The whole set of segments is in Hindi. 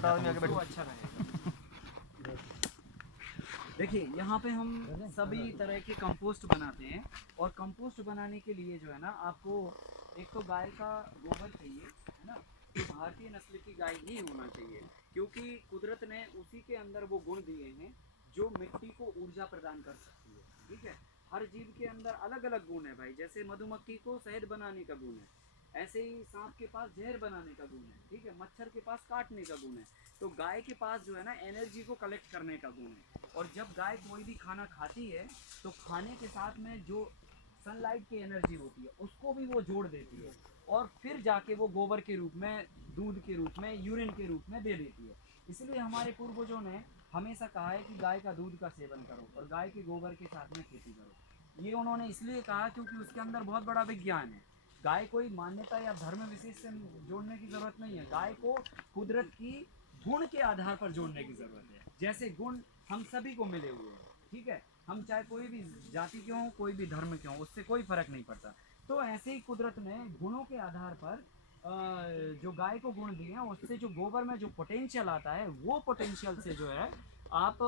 छोटा आदमी आगे बैठ अच्छा रहेगा। देखिए यहाँ पे हम सभी तरह के कंपोस्ट बनाते हैं, और कंपोस्ट बनाने के लिए जो है ना आपको एक तो गाय का गोबर चाहिए, है ना। तो भारतीय नस्ल की गाय ही होना चाहिए, क्योंकि कुदरत ने उसी के अंदर वो गुण दिए हैं जो मिट्टी को ऊर्जा प्रदान कर सकती है। ठीक है, हर जीव के अंदर अलग अलग गुण है भाई। जैसे मधुमक्खी को शहद बनाने का गुण है, ऐसे ही सांप के पास जहर बनाने का गुण है, ठीक है, मच्छर के पास काटने का गुण है। तो गाय के पास जो है ना एनर्जी को कलेक्ट करने का गुण है। और जब गाय कोई भी खाना खाती है तो खाने के साथ में जो सनलाइट की एनर्जी होती है उसको भी वो जोड़ देती है, और फिर जाके वो गोबर के रूप में, दूध के रूप में, यूरिन के रूप में दे देती है। इसलिए हमारे पूर्वजों ने हमेशा कहा है कि गाय का दूध का सेवन करो और गाय के गोबर के साथ में खेती करो। ये उन्होंने इसलिए कहा क्योंकि उसके अंदर बहुत बड़ा विज्ञान है। गाय कोई मान्यता या धर्म विशेष से जोड़ने की ज़रूरत नहीं है, गाय को कुदरत की गुण के आधार पर जोड़ने की ज़रूरत है। जैसे गुण हम सभी को मिले हुए हैं, ठीक है, हम चाहे कोई भी जाति के हों, कोई भी धर्म के हों, उससे कोई फ़र्क नहीं पड़ता। तो ऐसे ही कुदरत ने गुणों के आधार पर जो गाय को गुण दिए हैं, उससे जो गोबर में जो पोटेंशियल आता है, वो पोटेंशियल से जो है आप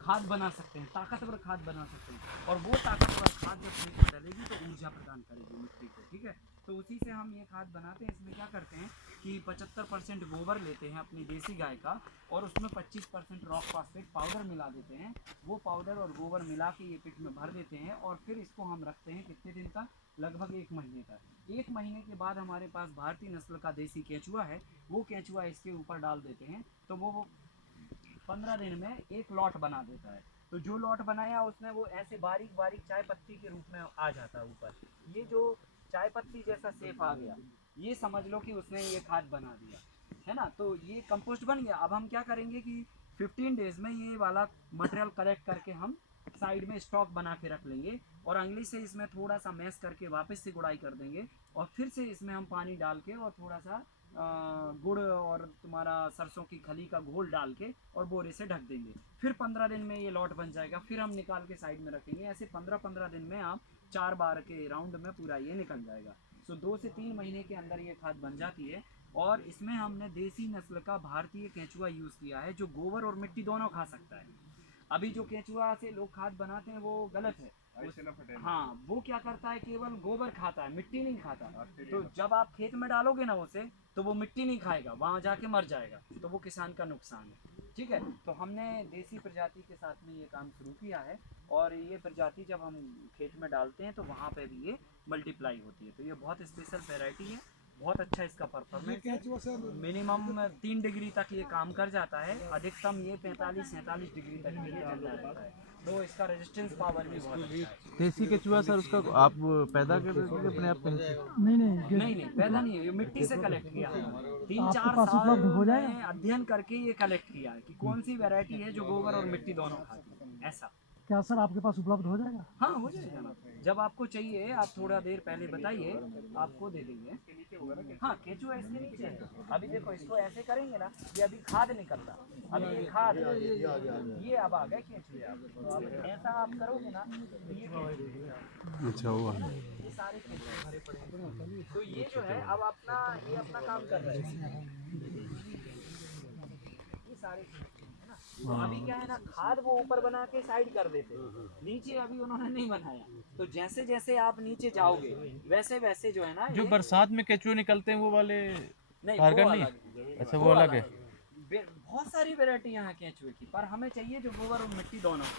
खाद बना सकते हैं, ताकतवर खाद बना सकते हैं। और वो ताकतवर खाद जब खेत में डलेगी तो ऊर्जा प्रदान करेगी मिट्टी को, ठीक है। तो उसी से हम ये खाद बनाते हैं। इसमें क्या करते हैं कि 75% गोबर लेते हैं अपनी देसी गाय का, और उसमें 25% रॉक फॉस्फेट पाउडर मिला देते हैं। वो पाउडर और गोबर मिला के ये पिट में भर देते हैं, और फिर इसको हम रखते हैं कितने दिन तक, लगभग 1 महीने तक। 1 महीने के बाद हमारे पास भारतीय नस्ल का देसी केंचुआ है, वो केंचुआ इसके ऊपर डाल देते हैं, तो वो 15 दिन में एक लॉट बना देता है। तो जो लॉट बनाया उसने, वो ऐसे बारीक बारीक चाय पत्ती के रूप में आ जाता है ऊपर। ये जो चाय पत्ती जैसा शेप आ गया, ये समझ लो कि उसने ये खाद बना दिया, है ना। तो ये कंपोस्ट बन गया। अब हम क्या करेंगे कि 15 डेज में ये वाला मटेरियल कलेक्ट करके हम साइड में स्टॉक बना के रख लेंगे, और अंगली से इसमें थोड़ा सा मैश करके वापस से गुड़ाई कर देंगे, और फिर से इसमें हम पानी डाल के और थोड़ा सा गुड़ और तुम्हारा सरसों की खली का घोल डाल के और बोरे से ढक देंगे। फिर 15 दिन में ये लॉट बन जाएगा, फिर हम निकाल के साइड में रखेंगे। ऐसे 15-15 दिन में आप 4 बार के राउंड में पूरा ये निकल जाएगा। सो 2 से 3 महीने के अंदर ये खाद बन जाती है। और इसमें हमने देसी नस्ल का भारतीय केंचुआ यूज़ किया है, जो गोबर और मिट्टी दोनों खा सकता है। अभी जो केंचुआ से लोग खाद बनाते हैं वो गलत है। हाँ, वो क्या करता है, केवल गोबर खाता है, मिट्टी नहीं खाता। तो जब आप खेत में डालोगे ना उसे, तो वो मिट्टी नहीं खाएगा, वहाँ जाके मर जाएगा, तो वो किसान का नुकसान है। ठीक है, तो हमने देसी प्रजाति के साथ में ये काम शुरू किया है, और ये प्रजाति जब हम खेत में डालते हैं तो वहाँ पे भी ये मल्टीप्लाई होती है। तो ये बहुत स्पेशल वैरायटी है, बहुत अच्छा इसका परफॉर्मेंस है। मिनिमम 3 डिग्री तक ये काम कर जाता है, अधिकतम ये 45-47 डिग्री तक ये चलता रहता है। तो इसका रेजिस्टेंस पावर भी बहुत अच्छा है। देसी केचुआ सर, उसका आप पैदा कर रहे थे अपने आप कहीं से? नहीं पैदा नहीं है, ये मिट्टी से कलेक्ट किया है। 3-4 साल में अध्ययन करके ये कलेक्ट किया है कि कौन सी वैरायटी है जो गोबर और मिट्टी दोनों खाती है। ऐसा क्या सर आपके पास उपलब्ध हो जाएगा? हाँ, हो जाएगा ना। जब आपको चाहिए आप थोड़ा देर पहले बताइए, आपको दे देंगे। हाँ, केंचुआ इसके नीचे है। अभी देखो इसको ऐसे करेंगे ना, ये अभी खाद निकल रहा, अभी ये खाद, ये अब आ गए केंचुए। तो अब ऐसा आप करोगे ना तो ये केंचुए, अच्छा, हुआ ये सारे केंचुए भरे पड़े हैं। तो ये जो है अब ये अपना काम कर रहे हैं, ये सारे है ना। तो अभी क्या है ना, खाद वो ऊपर बना के साइड कर देते हैं, नीचे अभी उन्होंने नहीं बनाया। तो जैसे जैसे आप नीचे जाओगे वैसे वैसे जो है ना, जो बरसात में केचुए निकलते हैं वो वाले नहीं, कारगर वो नहीं? अलग है। अच्छा, वो अलग है। बहुत सारी वैरायटी यहाँ केंचुए की, पर हमें चाहिए जो गोबर और मिट्टी दोनों है।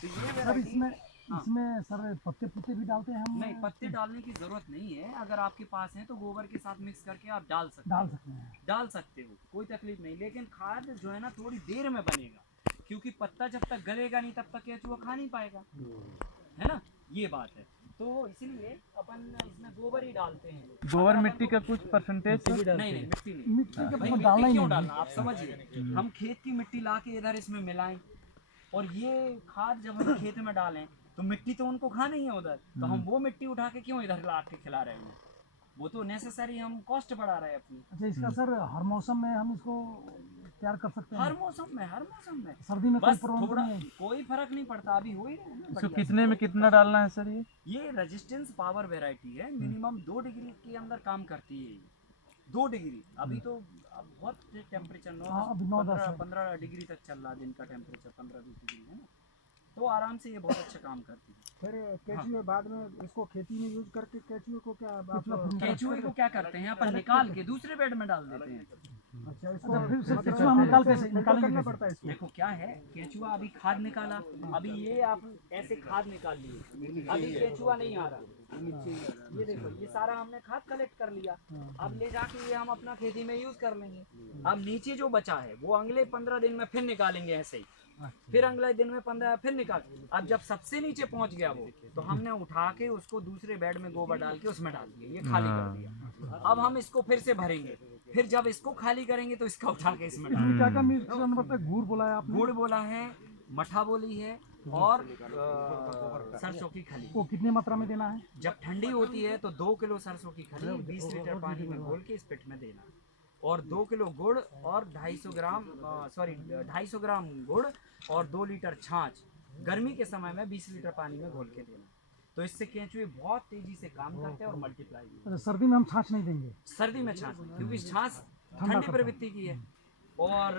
तो ये सर वैरायटी, इसमें सर पत्ते पुत्ते भी डालते हैं हम? नहीं, पत्ते डालने की जरूरत नहीं है। अगर आपके पास है तो गोबर के साथ मिक्स करके आप डाल सकते हैं, डाल सकते हो, कोई तकलीफ नहीं। लेकिन खाद जो है ना थोड़ी देर में बनेगा, क्योंकि पत्ता जब तक गलेगा नहीं तब तक केंचुआ खा नहीं पाएगा, है ना, ये बात है। तो इसीलिए अपन इसमें गोबर ही डालते हैं। गोबर मिट्टी का कुछ परसेंटेज? नहीं, मिट्टी नहीं। मिट्टी के भाई ऊपर डालना मिट्टी ही क्यों नहीं। डालना, आप समझिए, हम खेत की मिट्टी ला के इधर इसमें मिलाएं, और ये खाद जब हम खेत में डालें तो मिट्टी तो उनको खाना ही है उधर, तो हम वो मिट्टी उठा के क्यों इधर ला के खिला रहे हैं? वो तो नेसेसरी हम कॉस्ट बढ़ा रहे हैं अपनी। अच्छा, इसका सर हर मौसम में हम इसको तैयार कर सकते हैं? हर मौसम में सर्दी में बस कोई प्रॉब्लम थोड़ा नहीं है? कोई फर्क नहीं पड़ता, अभी हो ही रहे हैं ना इसको बढ़िया कितने से। में कितना डालना है सर? ये ये रेजिस्टेंस पावर वेराइटी है, मिनिमम 2 डिग्री के अंदर काम करती है ये। 2 डिग्री अभी तो अब बहुत टेम्परेचर हाँ, अभी 9-10 है। 15 डिग्री तक चल रहा है दिन का टेम्परेचर, 15-20 डिग्री है ना, तो आराम से ये बहुत अच्छा काम करती है। फिर केचुए बाद में इसको खेती में यूज करके केचुए को क्या आप केचुए को क्या करते हैं अपन निकाल के दूसरे बेड में डाल देते हैं। अच्छा इसको अच्छा, फिर से मतलब केंचुआ हम निकाल कैसे फिल्टर निकालेंगे करना कैसे? पड़ता है इसको। देखो क्या है, केचुआ अभी खाद निकाला, अभी ये आप ऐसे खाद निकाल लिए, अभी केचुआ नहीं आ रहा, ये देखो ये सारा हमने खाद कलेक्ट कर लिया, अब ले जाके ये हम अपना खेती में यूज कर लेंगे। अब नीचे जो बचा है वो अगले 15 दिन में फिर निकालेंगे ऐसे ही, फिर अगले दिन में 15 फिर निकाल। अब जब सबसे नीचे पहुंच गया वो, तो हमने उठा के उसको दूसरे बेड में गोबर डाल के उसमें डाल दिया, ये खाली कर दिया। अब हम इसको फिर से भरेंगे, फिर जब इसको खाली करेंगे तो इसका उठा के इसमें डालेंगे। क्या क्या मिक्स करना पड़ता है? गुड़ बोला है आपने, गुड़ बोला है, मठा बोली है, और सरसों की खली। वो कितनी मात्रा में देना है? जब ठंडी होती है तो 2 किलो सरसों की खली 20 लीटर पानी में घोल के इस पिट में देना, और 2 किलो गुड़ और 250 ग्राम गुड़ और 2 लीटर छाछ गर्मी के समय में 20 लीटर पानी में घोल के देना। तो इससे केंचुए बहुत तेजी से काम करते हैं और मल्टीप्लाई भी। अच्छा, सर्दी में हम छाछ नहीं देंगे? सर्दी में छाछ, क्योंकि छाछ ठंडी प्रवृत्ति की है, और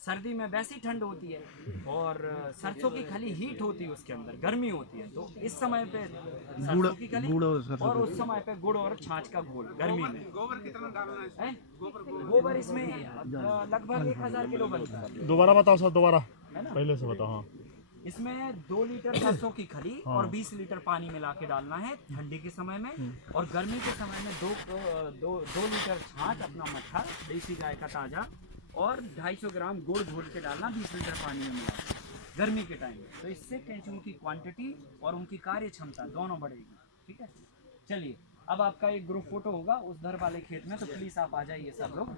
सर्दी में वैसी ठंड होती है, और सरसों की खली हीट होती है, उसके अंदर गर्मी होती है, तो इस समय पे सरसों की खली और उस समय पे गुड़ और छाछ का घोल गर्मी में। गोबर कितना डालना है? गोबर इसमें लगभग 1000 किलो बनता है। दोबारा बताओ सर, दोबारा पहले से बताओ। हाँ, इसमें 2 लीटर सरसों की खली और 20 लीटर पानी मिला के डालना है ठंडी के समय में, और गर्मी के समय में 2 लीटर छाछ अपना मट्ठा देसी गाय का ताज़ा और 250 ग्राम गुड़ घोल के डालना 20 लीटर पानी में मिला गर्मी के टाइम में। तो इससे केंचुओं की क्वांटिटी और उनकी कार्य क्षमता दोनों बढ़ेगी। ठीक है, चलिए अब आपका एक ग्रुप फोटो होगा उस धर वाले खेत में, तो प्लीज़ आप आ जाइए सब लोग।